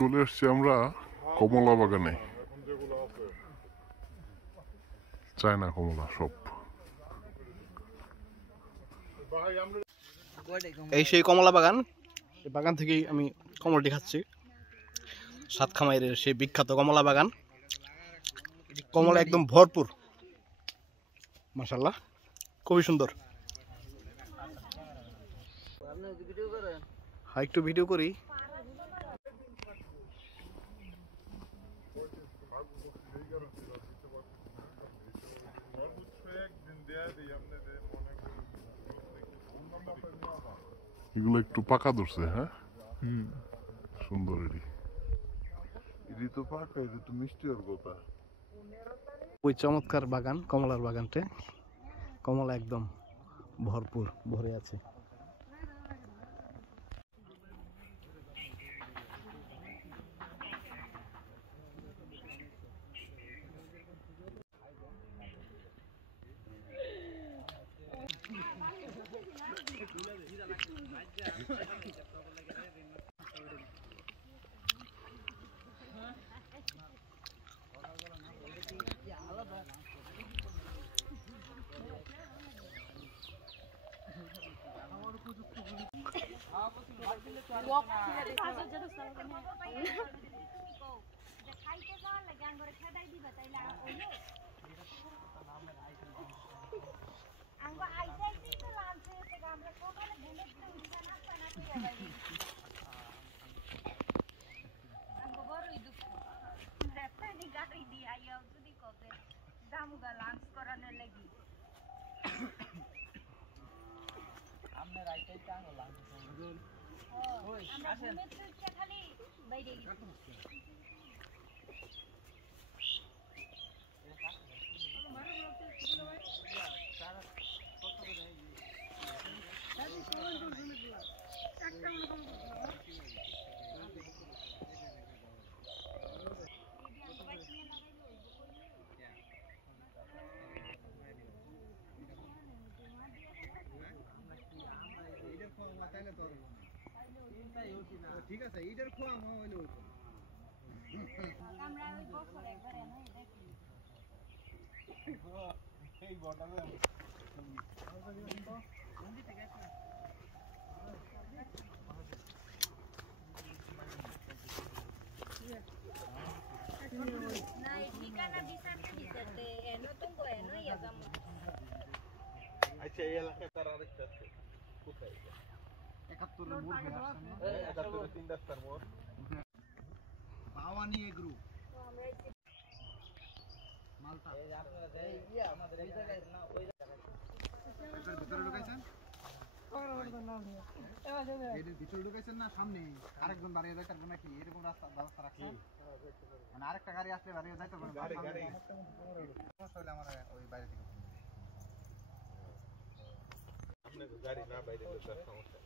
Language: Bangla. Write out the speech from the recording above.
চলে এসছি আমরা কমলা বাগানে। চায়না কমলা সব। এই সেই কমলা বাগান। এই বাগান থেকেই আমি কমলাটি খাচ্ছি। সাতখামাইয়ের সেই বিখ্যাত কমলা বাগান। কমলা একদম ভরপুর, মাশাআল্লাহ, খুবই সুন্দর। হ্যাঁ, একটু ভিডিও করি। এগুলো একটু পাকা ধরছে। হ্যাঁ, সুন্দর। এটি তো পাকা, এটি তো মিষ্টি আর কথা। ওই চমৎকার বাগান, কমলার বাগানটা। কমলা একদম ভরপুর, ভরে আছে। ঠিক আছে, এইটার খোয়া মা হইলো আমরা ওই বছর একবার এনে দেখি এই বড়টা না ঠিকানা বিচারতে বিচারতে এনো তো এনো ইয়াজাম। আচ্ছা, এই এলাকায় তার আরেকটা আছে কোথায়? 71 এর মোড় হয়ে আসছে না? 71 এর 3 রাস্তার মোড়। বাওয়ানি এগ্রো। তো আমরা এই মালটা এই আপনারা এই ইয়া আমাদের এই জায়গায় না ওই জায়গায়। এটার ভিতরে ঢুকাইছেন? এটার ভিতরে ঢুকাইছেন না সামনে? আরেকজন দাঁড়িয়ে যাইতে পারবে নাকি? এরকম রাস্তা ব্যবস্থা রাখছেন? মানে আরেকটা গাড়ি আসলে দাঁড়িয়ে যাইতে পারবে? গাড়ি সমস্যা হলে আমার ওই বাইরে থেকে আপনার গাড়ি না বাইরে গেলে সমস্যা।